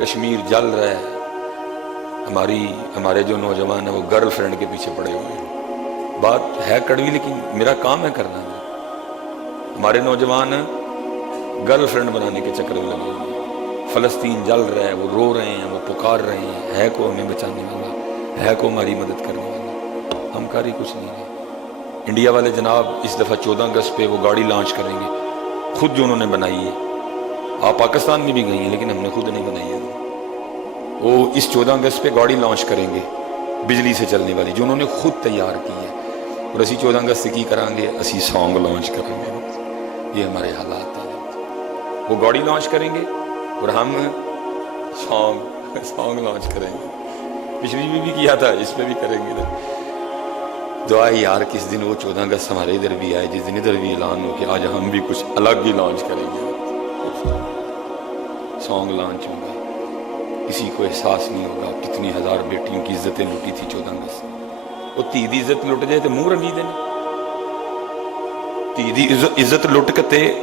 کشمیر جل رہا ہے، ہمارے جو نوجوان ہیں وہ گرل فرینڈ کے پیچھے پڑے ہوئے ہیں۔ بات ہے کڑوی لیکن میرا کام ہے کرنا ہے۔ ہمارے نوجوان گرل فرینڈ بنانے کے چکر میں لگے ہوئے ہیں۔ فلسطین جل رہا ہے، وہ رو رہے ہیں، وہ پکار رہے ہیں، ہے کو ہمیں بچانے والا، ہے کو ہماری مدد کرنے والا، ہم کاری کچھ نہیں ہے۔ انڈیا والے جناب اس دفعہ 14 اگست پہ وہ گاڑی لانچ کریں گے، خود جو انہوں نے بنائی ہے۔ آپ پاکستان میں بھی گئی ہیں لیکن ہم نے خود نہیں بنائی ہے۔ وہ اس 14 اگست پہ گاڑی لانچ کریں گے بجلی سے چلنے والی، جو انہوں نے خود تیار کی ہے۔ اور اسی 14 اگست سے کی کریں گے، اسی سانگ لانچ کریں گے۔ یہ ہمارے حالات ہیں۔ وہ گاڑی لانچ کریں گے اور ہم سانگ لانچ کریں گے۔ پچھلی بھی کیا تھا، اس پہ بھی کریں گے۔ دعا ہے یار کس دن وہ 14 اگست ہمارے ادھر بھی آئے، جس دن ادھر بھی اعلان ہو کہ آج ہم بھی کچھ الگ ہی لانچ کریں گے۔ سانگ لانچ ہوگا، کسی کو احساس نہیں ہوگا کتنی ہزار بیٹیوں کی عزتیں لوٹی تھی 14 اگست۔ وہ تی دی عزت لٹ جائے تو منہ رنگی دینے، تی دی عزت لٹ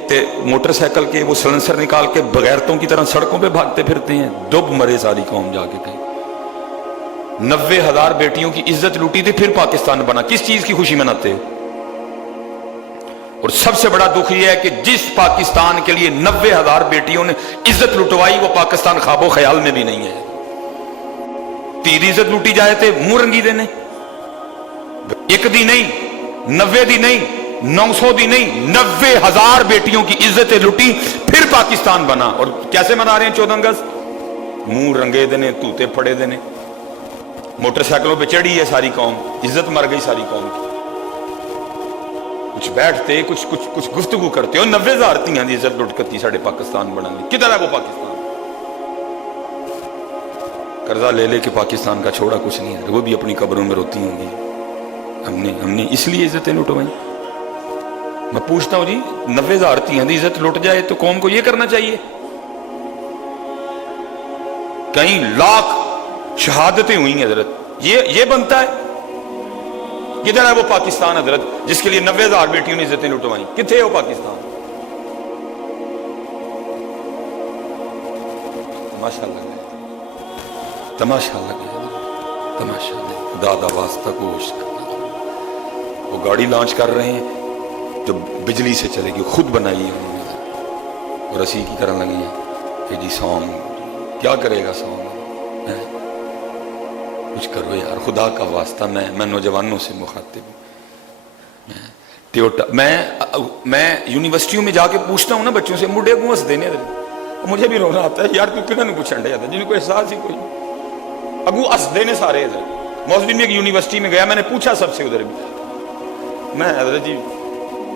کے موٹر سائیکل کے وہ سلنسر نکال کے بغیرتوں کی طرح سڑکوں پہ بھاگتے پھرتے ہیں۔ دب مرے ساری قوم جا کے کہیں 90,000 بیٹیوں کی عزت لوٹی تھی، پھر پاکستان بنا۔ کس چیز کی خوشی مناتے ہو؟ اور سب سے بڑا دکھ یہ ہے کہ جس پاکستان کے لیے 90,000 بیٹیوں نے عزت لٹوائی، وہ پاکستان خواب و خیال میں بھی نہیں ہے۔ تیری عزت لوٹی جائے تھے منہ رنگی دینے، ایک دی نہیں، 90 دی نہیں، 900 دی نہیں، 90,000 بیٹیوں کی عزتیں لٹی، پھر پاکستان بنا۔ اور کیسے منا رہے ہیں 14 اگست؟ منہ رنگے دینے، توتے پھڑے دینے۔ موٹر سائیکلوں پہ چڑھی ہے ساری قوم، عزت مر گئی ساری قوم کی۔ کچھ بیٹھتے کچھ گفتگو کرتے ہو، 90,000 تیاں دی عزت لٹ کتی ساڑھے پاکستان بنا لی۔ کدھر ہے وہ پاکستان؟ قرضہ لے لے کے پاکستان کا چھوڑا کچھ نہیں ہے، وہ بھی اپنی قبروں میں روتی ہوں گی۔ ہم نے اس لیے عزتیں لٹوائیں۔ میں پوچھتا ہوں جی 90,000 تیاں دی عزت لٹ جائے تو قوم کو یہ کرنا چاہیے؟ کئی لاکھ شہادتیں ہوئی ہیں حضرت، یہ بنتا ہے؟ کدھر ہے وہ پاکستان حضرت جس کے لیے 90,000 بیٹیوں نے عزتیں لٹوائیں؟ کتنے ہو پاکستان؟ تماشا لگا، تماشا لگا، تماشا لگا۔ دادا واسطہ گوش کرنا۔ وہ گاڑی لانچ کر رہے ہیں جو بجلی سے چلے گی، خود بنائی ہے انہوں نے، اور اسی کی کرن لگی ہے کہ جی سانگ کیا کرے گا سانگ؟ کچھ کرو یار خدا کا واسطہ۔ میں نوجوانوں سے مخاطب ہوں۔ میں یونیورسٹیوں میں جا کے پوچھتا ہوں نا بچوں سے، مڈے کو ہنس دینے مجھے بھی رونا آتا ہے یار، تو کہنا نہیں پوچھنے جاتا جن کو احساس ہی کوئی اگو ہنس دینے سارے۔ ادھر موسلم ایک یونیورسٹی میں گیا، میں نے پوچھا سب سے ادھر بھی، میں حضرت جی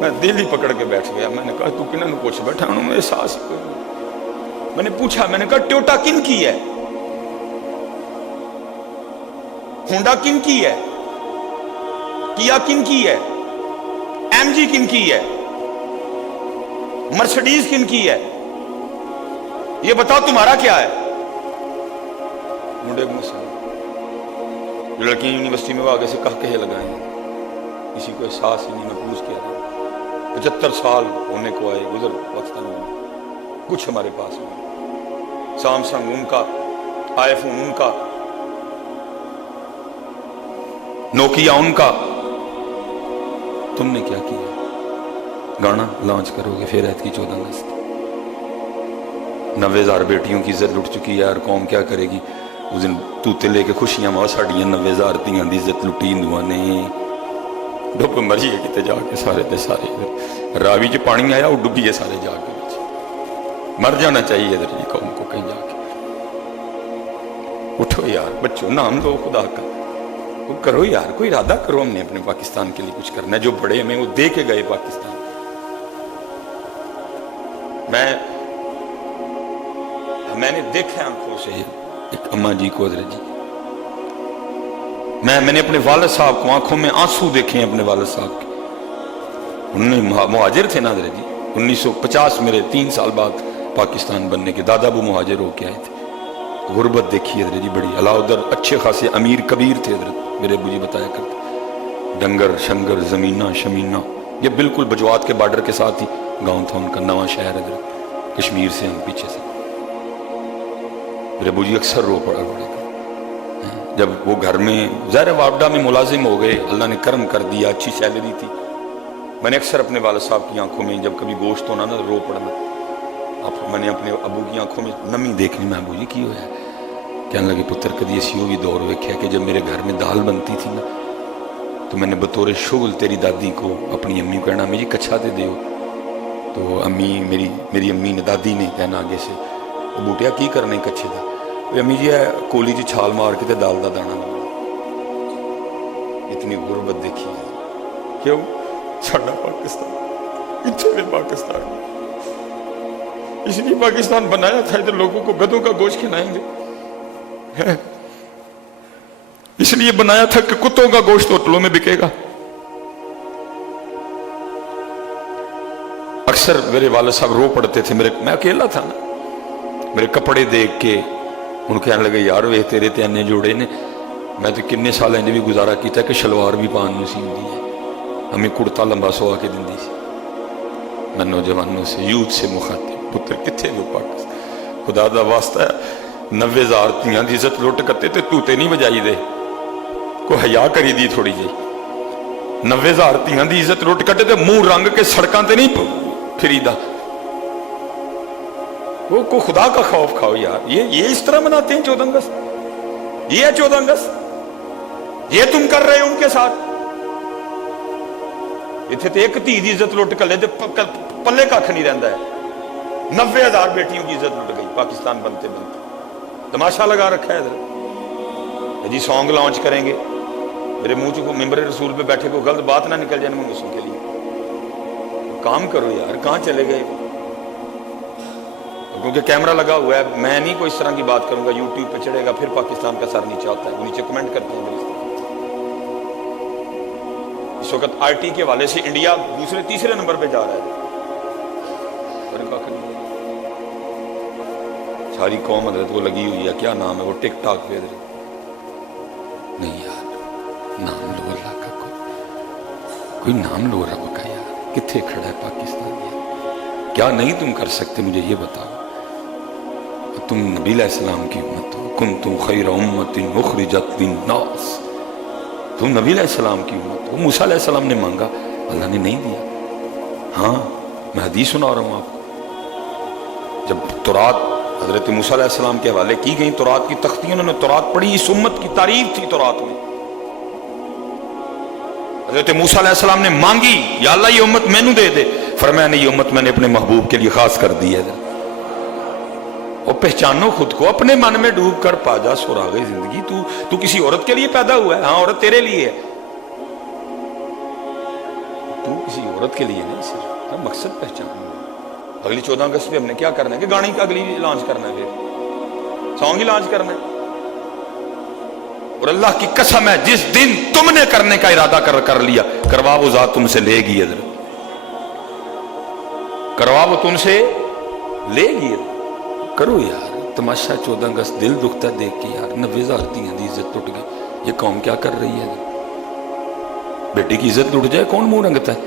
میں دل ہی پکڑ کے بیٹھ گیا۔ میں نے کہا تو کہنا نہیں پوچھ بیٹھا، انہوں نے احساس ہی کوئی نہیں۔ میں نے پوچھا، میں نے کہا ٹویوٹا کن کی ہے؟ ہونڈا کن کی ہے؟ کیا کن کی ہے؟ ایم جی کن کی ہے؟ مرسڈیز کن کی ہے؟ یہ بتاؤ تمہارا کیا ہے؟ منڈے کو لڑکیاں یونیورسٹی میں وہ آگے سے کہہ کے لگائیں، کسی کو احساس ہی نہیں۔ میں پوچھ کیا تھا 75 سال ہونے کو آئے گزر وقت نہیں، کچھ ہمارے پاس نہیں۔ سامسنگ ان کا، آئی فون ان کا، نوکیا ان کا۔ تم نے کیا کیا؟ گانا لانچ کرو گے پھر ایت کی 14 اگست۔ 90,000 بیٹیوں کی عزت لٹ چکی ہے، اور قوم کیا کرے گی؟ اس دن توتے لے کے خوشیاں ماں ساڑیاں 90,000 تیاں دی عزت لٹی ہندوؤں نے۔ ڈب مرجی ہے کتے جا کے سارے دے سارے راوی چ پانی آیا وہ ڈبی ہے سارے جا کے، مر جانا چاہیے ادھر جی قوم کو کہیں جا کے۔ اٹھو یار بچوں، نام لو خدا کا، وہ کرو یار، کوئی ارادہ کرو۔ ہم نے اپنے پاکستان کے لیے کچھ کرنا ہے، جو بڑے ہمیں وہ دے کے گئے پاکستان۔ میں نے دیکھا آنکھوں سے ایک اماں جی کو حضرت جی، میں نے اپنے والد صاحب کو آنکھوں میں آنسو دیکھے ہیں اپنے والد صاحب کے۔ انہوں نے مہاجر تھے نا حضرت جی، 1950 میرے 3 سال بعد پاکستان بننے کے، دادا ابو مہاجر ہو کے آئے تھے۔ غربت دیکھی حضرت جی بڑی، اللہ ادھر اچھے خاصے امیر کبیر تھے حضرت، میرے ابو جی بتایا کرتے، ڈنگر شنگر زمینہ شمینہ، یہ بالکل بجوات کے بارڈر کے ساتھ ہی گاؤں تھا ان کا، نواں شہر حضرت، کشمیر سے ہم پیچھے سے۔ मेरे अबू जी अक्सर रो पड़ा जब वो घर में, ज़ाहिर वापडा में मुलाजिम हो गए, अल्लाह ने कर्म कर दिया, अच्छी सैलरी थी। मैंने अक्सर अपने वालिद साहब की आंखों में जब कभी गोश्त होना ना रो पड़ना, मैंने अपने अबू की आंखों में नमी देखनी, मैं अबू जी की होया कहने लगे पुत्र कभी असी भी दौर वेख्या कि जब मेरे घर में दाल बनती थी ना तो मैंने बतौर शुगल तेरी दादी को, अपनी अम्मी को कहना अम्मी जी कच्छा दे दो, तो अम्मी मेरी अम्मी ने, दादी ने कहना आगे से बूटिया की करने कच्छे का, अम्मी जी है कोली च छाल मार के दाल का दाना लगा। इतनी गुर्बत देखी है। क्यों? साडा पाकिस्तान इतने पाकिस्तान, इसलिए पाकिस्तान बनाया था इधर लोगों को गधों का गोश्त खिलाएंगे, इसलिए बनाया था कि कुत्तों का गोश्त होटलों में बिकेगा। अक्सर मेरे वाले साहब रो पड़ते थे, मैं अकेला था ना, मेरे कपड़े देख के उन कहने लगे यार वे तेरे ते अन्ने जोड़े ने, मैं तो किन्ने साल इन्हें भी गुजारा किया कि शलवार भी पान में सी दी है, हमें कुर्ता लंबा सवा के दी सी। मैं नौजवानों से, यूथ से मुखातिब, पुत्र कितने भी पाकिस्तान खुदा दा वास्ता है 90,000 धियां दी इज्जत लुट करते ते तूते नहीं बजाई दे, को हया करी दी थोड़ी जी। 90,000 धियां दी इज्जत लुट कटे ते मुंह रंग के सड़कों ते नहीं फिरीदा, वो को खुदा का खौफ खाओ यार। ये इस तरह मनाते हैं 14 अगस्त, ये है 14 अगस्त, ये तुम कर रहे हो उनके साथ। इतने तो एक धी की इज्जत लुट कले तो पल्ले कख नहीं रहता है। 90,000 बेटियों की इज्जत लुट गई पाकिस्तान बनते बनते, तमाशा लगा रखा है इधर जी। सॉन्ग लॉन्च करेंगे, मेरे मुंह को मिंबर रसूल पे बैठे को गलत बात ना निकल जाए मुंह के लिए। काम करो यार, कहां चले गए? क्योंकि कैमरा लगा हुआ है, मैं नहीं कोई इस तरह की बात करूंगा, यूट्यूब पे चढ़ेगा, फिर पाकिस्तान का सर नीचे आता है, वो नीचे कमेंट करते हैं। इस वक्त आईटी के हवाले से इंडिया दूसरे तीसरे नंबर पे जा रहा है। सारी कौम हजरत को लगी हुई है, क्या नाम है वो टिकटॉक पे नहीं यार, नाम लो अल्लाह का, कोई नाम लो रब का यार। कितने खड़ा है पाकिस्तान यार? क्या नहीं तुम कर सकते मुझे ये बताओ। तुम नबी अलैहिस्सलाम की उम्मत हो, कुंतुम खैरा उम्मतिन उखरिजत लिन्नास, तुम नबी अलैहिस्सलाम की उम्मत हो। मूसा अलैहिस्सलाम ने मांगा, अल्लाह ने नहीं दिया। हाँ, मैं हदीस सुना रहा हूं आपको। जब तौरात हजरत मूसा अलैहिस्सलाम के हवाले की गई, तौरात की तख्ती, उन्होंने तौरात पढ़ी, इस उम्मत की तारीफ थी तौरात में। हजरत मूसा अलैहिस्सलाम ने मांगी, या अल्लाह ये उम्मत मैनू दे दे। फरमाया नहीं, ये उम्मत मैंने अपने महबूब के लिए खास कर दी है। और पहचानो खुद को, अपने मन में डूब कर पा जा सुरागे जिंदगी। तू किसी औरत के लिए पैदा हुआ है? हाँ, औरत तेरे लिए है, तू किसी औरत के लिए नहीं। सिर्फ मकसद पहचानो। अगली 14 अगस्त पे हमने क्या करना है कि गाड़ी का अगली लॉन्च करना है, फिर सॉन्ग ही लॉन्च करना है। और अल्लाह की कसम है, जिस दिन तुमने करने का इरादा कर लिया, करवा वो जात तुमसे लेगी। इधर करवा वो तुमसे लेगी। करो यार तमाशा 14 अगस्त, दिल दुखता देख के यार। 90,000 धियां दी इज्जत टूट गई। ये कौम क्या कर रही है? बेटी की इज्जत लुट जाए कौन मुंह रंगता है?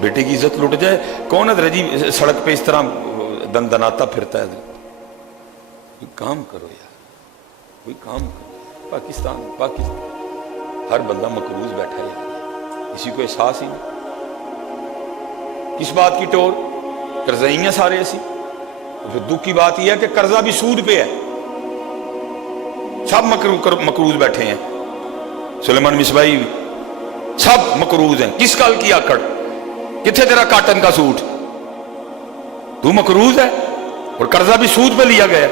बेटी की इज्जत लुट जाए कौन अदर जी सड़क पे इस तरह दनाता फिरता है? कोई काम करो यार, कोई काम करो। पाकिस्तान हर बंदा मकरूज बैठा है यार, किसी को एहसास ही नहीं। किस बात की टोर? कर्जई हैं सारे ऐसी। फिर दुख की बात यह है कि कर्जा भी सूद पे है, सब मकरूज बैठे हैं। सुलेमान मिसबाई सब मकरूज हैं। किस कल की आकड़? किथे तेरा काटन का सूट? तू मकरूज है और कर्जा भी सूद पे लिया गया।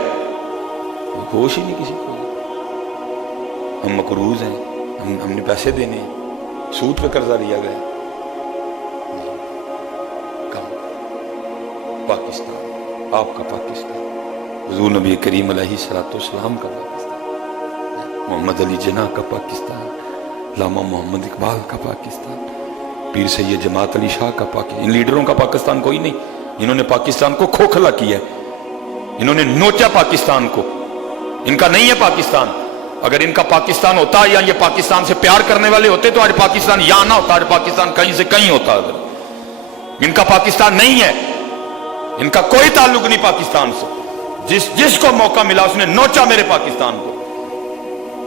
होश ही नहीं किसी को। हम मकरूज हैं, हमने पैसे देने हैं, सूद पे कर्जा लिया गया। पाकिस्तान आपका पाकिस्तान, हुजूर नबी करीम अलैहिस्सलाम का पाकिस्तान, मोहम्मद अली जिन्ना का पाकिस्तान, लामा मोहम्मद इकबाल का पाकिस्तान, पीर सैयद जमात अली शाह का पाकिस्तान। इन लीडरों का पाकिस्तान कोई नहीं। इन्होंने पाकिस्तान को खोखला किया, इन्होंने नोचा पाकिस्तान को। इनका नहीं है पाकिस्तान। अगर इनका पाकिस्तान होता या ये पाकिस्तान से प्यार करने वाले होते तो आज पाकिस्तान यहां ना होता, आज पाकिस्तान कहीं से कहीं होता। इनका पाकिस्तान नहीं है, इनका कोई ताल्लुक नहीं पाकिस्तान से। जिसको मौका मिला उसने नोचा मेरे पाकिस्तान को।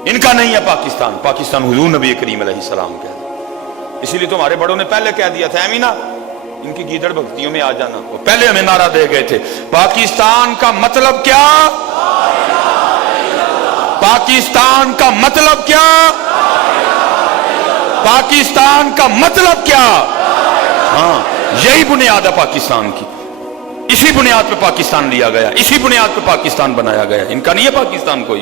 इनका नहीं है पाकिस्तान, पाकिस्तान हुजूर नबी करीम अलैहिस्सलाम कह दिया। इसीलिए तुम्हारे बड़ों ने पहले कह दिया था, एमीना इनकी गीदड़ भक्तियों में आ जाना। वो पहले हमें नारा दे गए थे, पाकिस्तान का मतलब क्या, पाकिस्तान का मतलब क्या, पाकिस्तान का मतलब क्या। हाँ, यही बुनियाद है पाकिस्तान की। इसी बुनियाद पे पाकिस्तान लिया गया, इसी बुनियाद पे पाकिस्तान बनाया गया। इनका नहीं है पाकिस्तान कोई।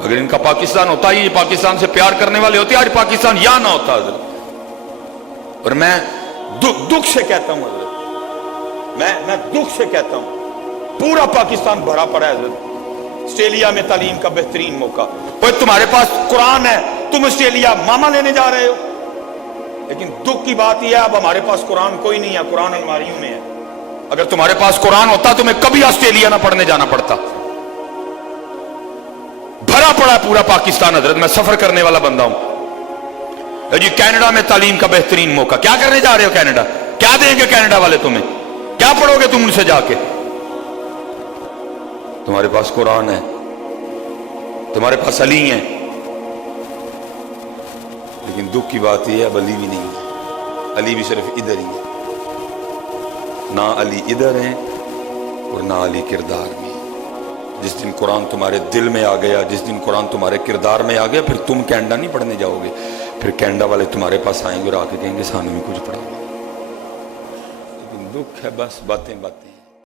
अगर इनका पाकिस्तान होता, ये पाकिस्तान से प्यार करने वाले होते, आज पाकिस्तान यहां ना होता। और मैं दुख से कहता हूं हजरत, मैं दुख से कहता हूं, पूरा पाकिस्तान भरा पड़ा है हजरत। ऑस्ट्रेलिया में तालीम का बेहतरीन मौका। और तुम्हारे पास कुरान है, तुम ऑस्ट्रेलिया मामा लेने जा रहे हो। लेकिन दुख की बात यह है, अब हमारे पास कुरान कोई नहीं है, कुरान अलमारियों में है। अगर तुम्हारे पास कुरान होता तुम्हें कभी ऑस्ट्रेलिया ना पढ़ने जाना पड़ता। भरा पड़ा पूरा पाकिस्तान हजरत। मैं सफर करने वाला बंदा हूं जी। कनाडा में तालीम का बेहतरीन मौका। क्या करने जा रहे हो कनाडा? क्या देंगे कनाडा वाले तुम्हें? क्या पढ़ोगे तुम उनसे जाके? तुम्हारे पास कुरान है, तुम्हारे पास अली है। लेकिन दुख की बात यह है, अब अली भी नहीं है। अली भी सिर्फ इधर ही है। ना अली इधर है और ना अली किरदार में। जिस दिन कुरान तुम्हारे दिल में आ गया, जिस दिन कुरान तुम्हारे किरदार में आ गया, फिर तुम कनाडा नहीं पढ़ने जाओगे। फिर कनाडा वाले तुम्हारे पास आएंगे और आके कहेंगे सानू भी कुछ पढ़ाओ। लेकिन दुख है, बस बातें बातें।